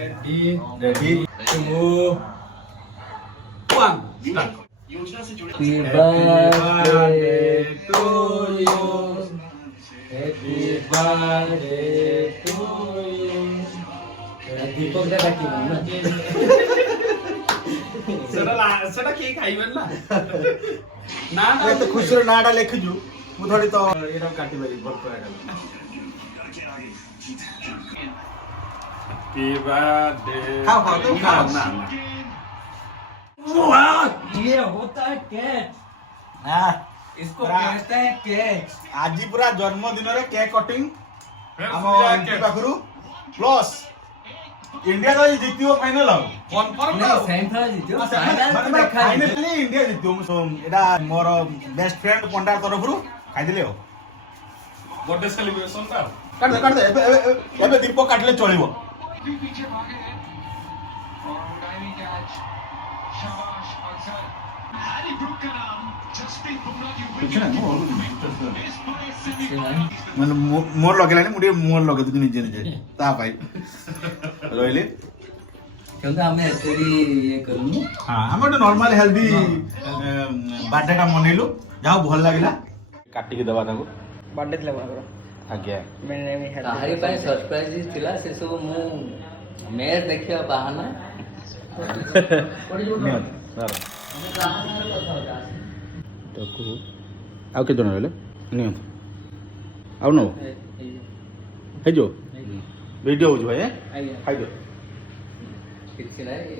Ready? 2, 1. Start. Happy birthday to you. Happy birthday to you. दीपक दादा की मम्मा ସେଟା କିଏ ଖାଇବେନି ନା ନା ଏ ତ ଖୁସିର ନାଁଟା ଲେଖିଛୁ ମୁଁ ଥୋଡ଼ି ତ ଏଇଟା କାଟି ପାରିବି ଭଲ ପାଇବା Happy birthday ଖାଅ ଖାଅ ତୁ ଖାଅ ନା ये होता है केक ନା इसको पूरा- कहते हैं केक ଆଜି ପୁରା ଜନ୍ମଦିନରେ କେକ୍ କଟିଂ ଆମ ଆମ ଏମପି ପାଖରୁ ପ୍ଲସ୍ ଇଣ୍ଡିଆ ତ ଜିତିବ ଫାଇନାଲ ଆଉ କନଫର୍ମ नहीं सेमीफाइनल जीतियो फाइनल तो देखा है ଫାଇନାଲି ଇଣ୍ଡିଆ ଜିତିବ ଏଇଟା ମୋର ବେଷ୍ଟ ଫ୍ରେଣ୍ଡ ପଣ୍ଡା ତରଫରୁ ଖାଇଦେଲି ଆଉ ବର୍ଥଡେ ସେଲିବ୍ରେସନ ଟା କାଟିଦେ ଏବେ ଦୀପ କାଟିଲେ ଚଳିବ କିଛି ନାହିଁ ମାନେ ମୋର ଲଗେଇଲାନି ମୁଁ ଟିକେ ମୋର ଲଗେଇଦେବି ନିଜେ ନିଜେ ତା ପାଇଁ ରହିଲି क्योंकि हमें तेरी ये करूँ ହଁ ଆମେ ଗୋଟେ ନର୍ମାଲ ହେଲ୍ଦି ବାର୍ଥଡେଟା ମନେଇଲୁ ଯାହା ହଉ ଭଲ ଲାଗିଲା କାଟିକି ଦେବା ତାକୁ बर्थडे ଥିଲା ମୋର ଆଜ୍ଞା मैंने भी हेल्प ताहारी ପାଇଁ ସରପ୍ରାଇଜ ଥିଲା ସେ ସବୁ ମୁଁ ମ୍ୟାଚ୍ ଦେଖିବା ବାହାନା ତାକୁ ଆଉ କେତେ ଜଣ ରହିଲେ ନିଅନ୍ତୁ ଆଉ ନବ ହେଇଯିବ ଭିଡ଼ିଓ ହେଉଛି ଭାଇ ଆଜ୍ଞା ଖାଇଦିଅ କିଛି ନାହିଁ